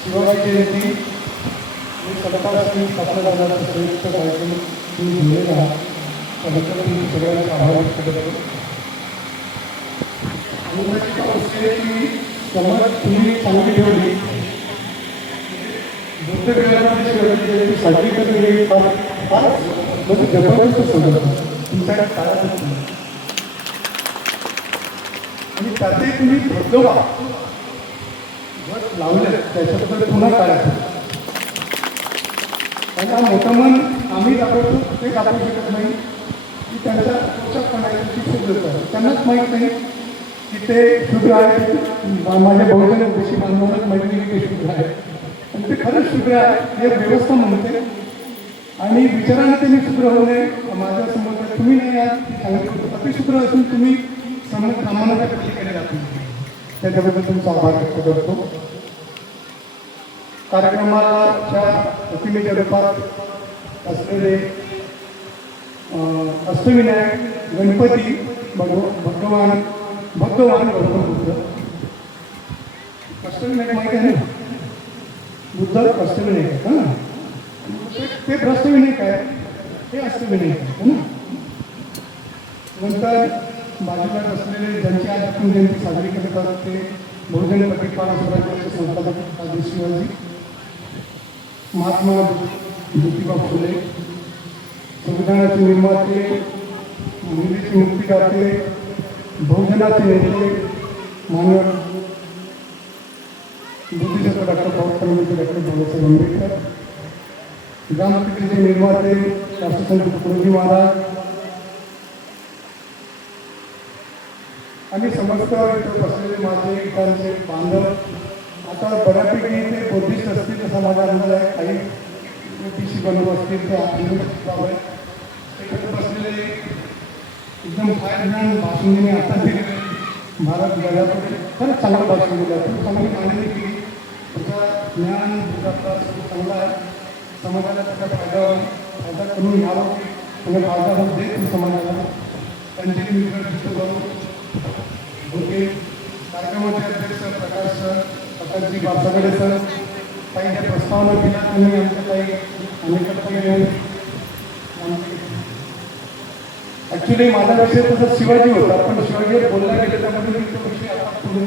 शिवबाई जयंती मी सरकारशी आपल्याला संयुक्त कार्यक्रम तुम्ही घेऊन आहात त्याबद्दल मी सगळ्यांचा आभार व्यक्त करतो. आणि समज तुम्ही चांगली ठेवली बुद्धविहारामध्ये शिवाजी जयंती साजरी करणे फार म्हणजे जबरदस्त संदर्भ तुमच्या काळात आणि त्यातही तुम्ही धबधबा लावले त्याच्याबद्दल पुन्हा काय आणि हा मोठं मन आम्ही दाखवतो ते दाखवू शकत नाही की त्यांचा पोषकपणा आहे शुद्ध आहे. त्यांनाच माहीत नाही की ते शुद्ध आहे. माझ्या बहुजन देशी बांधवांनाच माहीत नाही की ते शुद्ध आहे आणि ते खरंच शुद्ध आहे हे व्यवस्था म्हणते आणि विचाराने त्यांनी शुद्ध होऊ नये. माझ्यासमोर तुम्ही नाही आहात अतिशुद्ध असून तुम्ही सामान्य केले जातील त्याच्याबद्दल तुमचा आभार व्यक्त करतो. कार्यक्रमाच्या प्रतिमेच्या रूपात असलेले अष्टविनायक गणपती भगवान गौतम बुद्ध. अष्टविनायक माहिती आहे ना बुद्ध अष्टविनायक आहे ना ते भ्रष्टविनायक आहे हे अष्टविनायक आहे ना. नंतर बाजूला असलेले ज्यांची आज आपण जयंती साजरी करतात ते बहुजन प्रतिपादन स्वराज्याचे संस्थापक आदी शिवाजी महात्मा ज्योतिबा फुले संविधानाचे निर्माते मुलीचे मुक्तीदाते बहुजनाचे नेते मानव बुद्धिस्ट डॉक्टर बाबासाहेब बाबासाहेब आंबेडकर ग्रामपंचायतीचे निर्माते राष्ट्रसंत तुकडोजी महाराज आणि समस्त इथं बसलेले माझे इथांचे बांधव. आता बऱ्यापैकी ते बुद्धिस्ट असतील असा माझा अंदाज आहे. काही बुद्धिशी बनवू असतील ते आपल्याला बसलेले एकदम फायरमॅन भाषण दिने आता दिलेले भारत जगाकडे खरंच चांगलं भाषण दिलं. खूप चांगली मांडणी केली. त्याचा ज्ञान आपला चांगला आहे. समाजाला त्याचा फायदा करून घ्यावा आणि फायदा होऊन देत समाजाला त्यांचे मित्र करून ओके. कार्यक्रमाचे अध्यक्ष प्रकाशजी बारसागडे सर काही ज्या प्रस्तावना दिल्या त्यांनी आमच्या काही अनेक ॲक्च्युली माझा विषय तसा शिवाजी होता पण शिवाजीवर बोलला गेलं त्यामध्ये मी तो विषय आता पूर्ण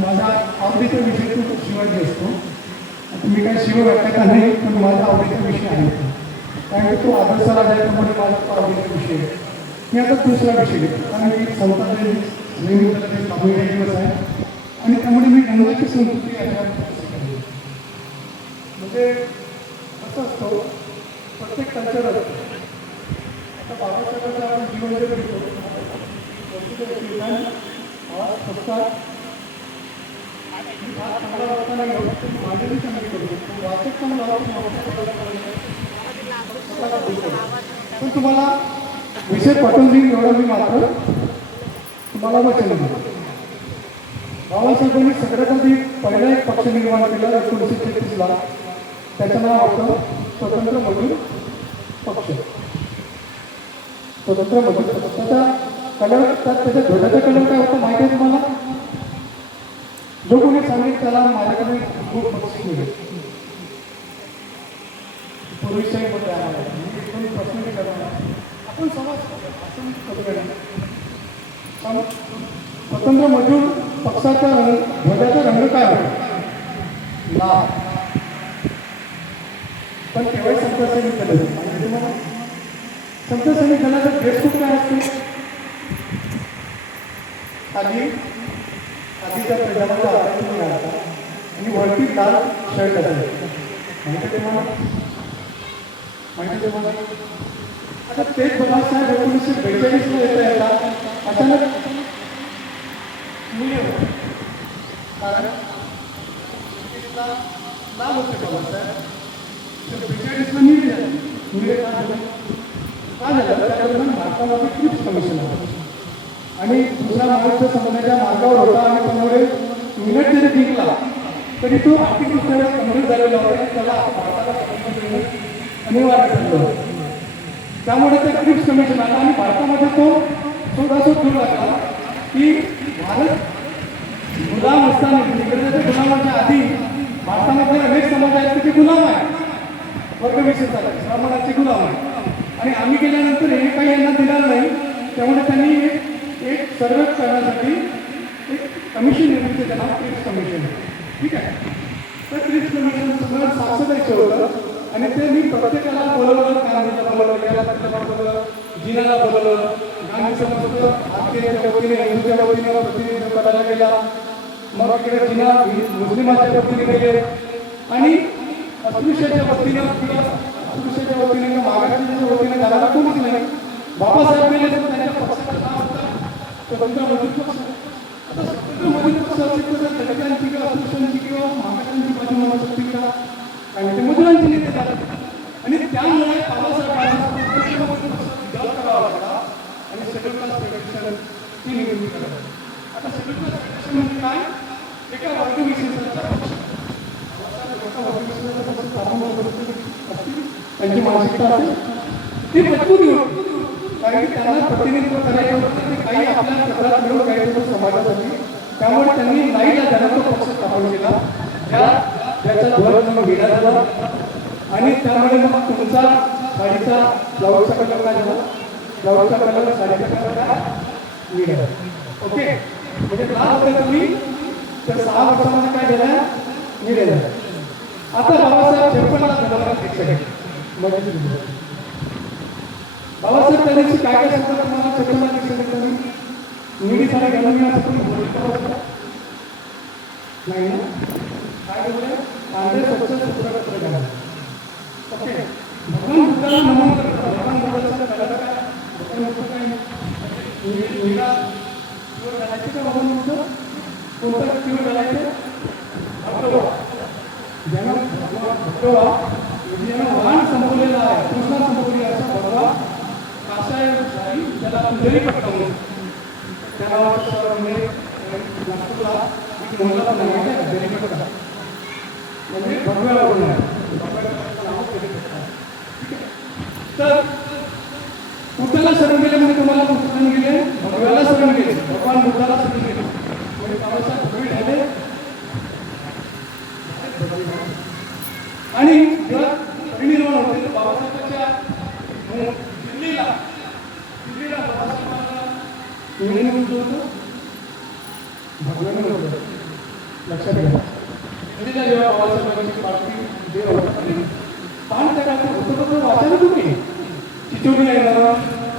माझा आवडीचा विषय तो शिवाजी असतो. मी काही शिवव्याख्याता नाही पण माझा आवडीचा विषय आहे कारण तो आदर्शाला जायच्यामुळे माझा आवडीचा विषय आहे. मी आता दुसरा विषय घेतो कारण मी संतांचे नेहमी दिवस आहे आणि त्यामुळे मी रंगाची संस्कृती म्हणजे कसं असतो प्रत्येक कल्चर असतो. आता बाबासाहेबांचं आपण जीवन जे करतो फक्त चांगला वाचताना माझ्याही चांगली करतो वाचक चांगला पण तुम्हाला विषय पटवून देईल एवढं मी मात्र तुम्हाला वचन दिलं. बाबासाहेबांनी सगळ्यात आधी पहिला एक पक्ष निर्माण केला 1933ला. त्याचं नाव होतं स्वतंत्र मजूर पक्ष. स्वतंत्र मजूर त्याचा कलर त्याच्या ध्वजाचा कलर काय होता माहिती आहे तुम्हाला? जो कोणी सांगितलं त्याला माझ्याकडे खूप बक्षीस मिळेल. पूर्वीच्यामध्ये आम्हाला प्रश्न करणार आपण समाज स्वतंत्र मजूर पक्षाचा ध्वजाचा रंग काय होता? लाल. पण केवळ संतसैनिक दल म्हणजे तुम्हाला संतसैनिक दलाचा ड्रेस खूप काय असतो? आधीच्या प्रजामध्ये तुम्ही घालता आणि वरती लाल शर्ट असेल माहिती तुम्हाला आता तेच बाबासाहेब 1942ला येतात अचानक मुले होते कारण लाभ होते बाबासाहेब 42ला मुले का झालं त्याच्याबरोबर भारतामध्ये क्रिप्स कमिशन आलं आणि दुसरा महाराष्ट्र समाजाच्या मार्गावर होता आणि त्यामुळे मिनिट जरी जिंकला तरी तो आर्थिकदृष्ट्या कमजोर झालेला होता त्याला भारताला अनिवार्य ठरलं. त्यामुळे ते क्रिप्स कमिशन आलं आणि भारतामध्ये तो शोधाशोध घेऊ लागला की भारत गुलाम असताना इंग्रजाच्या गुलामाच्या आधी भारतामध्ये अनेक समाज आहेत की ते गुलाम आहे, वर्गविशेष आहे, ब्राह्मणाचे गुलाम आहे. आणि आम्ही गेल्यानंतर हे काही यांना दिलं नाही. त्यामुळे त्यांनी एक सर्वे करण्यासाठी एक कमिशन निर्मिती त्याला क्रिप्स कमिशन. ठीक आहे. तर क्रिप्स कमिशन सगळं साक्ष द्यायचं होतं आणि ते मी प्रत्येकाला बोलवलं, गांधीला बोलवलं, याला बोलवलं, जिनाला बोलवलं. गांधी समजतं भारतीयांच्या वतीने हिंदूच्या वतीने प्रतिनिधित्व करायला गेला. मग इकडे जिना मुस्लिमाच्या वतीने गेले आणि अस्पृश्याच्या वतीनं किंवा अस्पृश्याच्या वतीने किंवा मागासलेल्या वतीने घालायला कोणीच नाही. बाबासाहेब गेले तर त्यांच्या पक्षाचं नाव होतं स्वतंत्र मजूर पक्ष. आता स्वतंत्र मजूर पक्ष असेल तर दलितांची किंवा अस्पृश्यांची किंवा मागासलेंची बाजू म्हणू शकते का? कारण ते मजुरांचे नेते झाले आणि त्यामुळे बाबासाहेबांना विरोध करावा लागला आणि शेड्यूल कास्ट फेडरेशन ती निर्मिती करावी. आता शेड्यूल कास्ट फेडरेशन म्हणजे काय? एका वर्गविशेषाचा पक्ष. त्यांची मानसिकता असेल ती मजबूत होती. कारण की त्यांना प्रतिनिधित्व करायचं होतं ते काही आपल्या क्षेत्रात मिळून करायचं होतं समाजासाठी. त्यामुळे त्यांनी नाईला जनाचा पक्ष स्थापन केला. त्याचा ध्वज मग वेगळा झाला आणि त्यामुळे मग तुमचा साडीचा ब्लाऊजचा कलर काय झाला? ब्लाऊजचा कलर साडीचा कलर काय? वेगळा. ओके. म्हणजे लाल होते तुम्ही तर 6 वर्षामध्ये काय झालं? वेगळं झालं. आता बाबासाहेब 56 झाला बाबासाहेब त्या दिवशी काय काय सांगतात मला 56 निडी साडी घालून मी असं कोणी बोलतो नाही ना? काय बोलले? कांदे स्वच्छ सूत्रपत्र घाला. ओके. भगवान बुद्धाला नमन करतात. भगवान बुद्धाचा कलर काय? भगवान बुद्ध काय निळा किंवा घालायचे का? भगवान बुद्ध कोणता किंवा घालायचे? भगवा. ज्यांना भगवा ज्यांना वाण संपवलेला आहे, कृष्णा संपवलेला असा भगवा कासाय साडी त्याला पुंजरी पटकावून त्याला नागपूरला एक मुलगा पण आहे जरी पटका म्हणजे भगव्याला बोलणार तर बुद्धाला शरण गेले म्हणजे तुम्हाला शरण गेले, भगव्याला शरण गेले, भगवान बुद्धाला शरण गेले म्हणजे बाबासाहेब भगवी झाले. आणि जेव्हा परिनिर्वाण होते तर बाबासाहेबांच्या दिल्लीला बाबासाहेबांना होतं भगवान होतं. लक्षात घ्या. दिल्लीला जेव्हा बाबासाहेबांची पार्टी जे होतं पान त्या काळात वृत्तपत्र वाचायला तुम्ही चिचोली येणार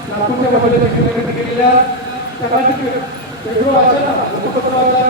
नागपूरच्या बदल केलेल्या त्या काळात वाचायला वृत्तपत्र वाचा.